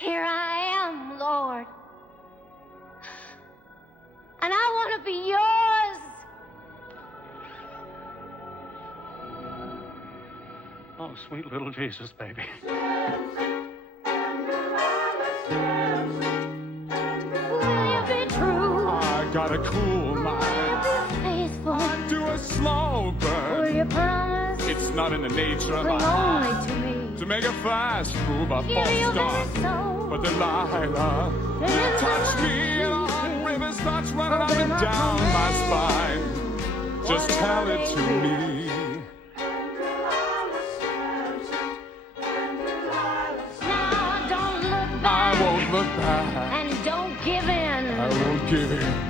Here I am, Lord. And I want to be yours. Oh, sweet little Jesus, baby. Will you be true? I got a cool mind. Will you be faithful? I do a slow burn. Will you promise? It's not in the nature of Cling my heart only to me. to make a fast move, a Give false you start. my soul. But Delilah, you touch me and a hot river starts running up and down my spine. Just tell it to me. Now don't look I back won't look back. and don't give in. I won't give in.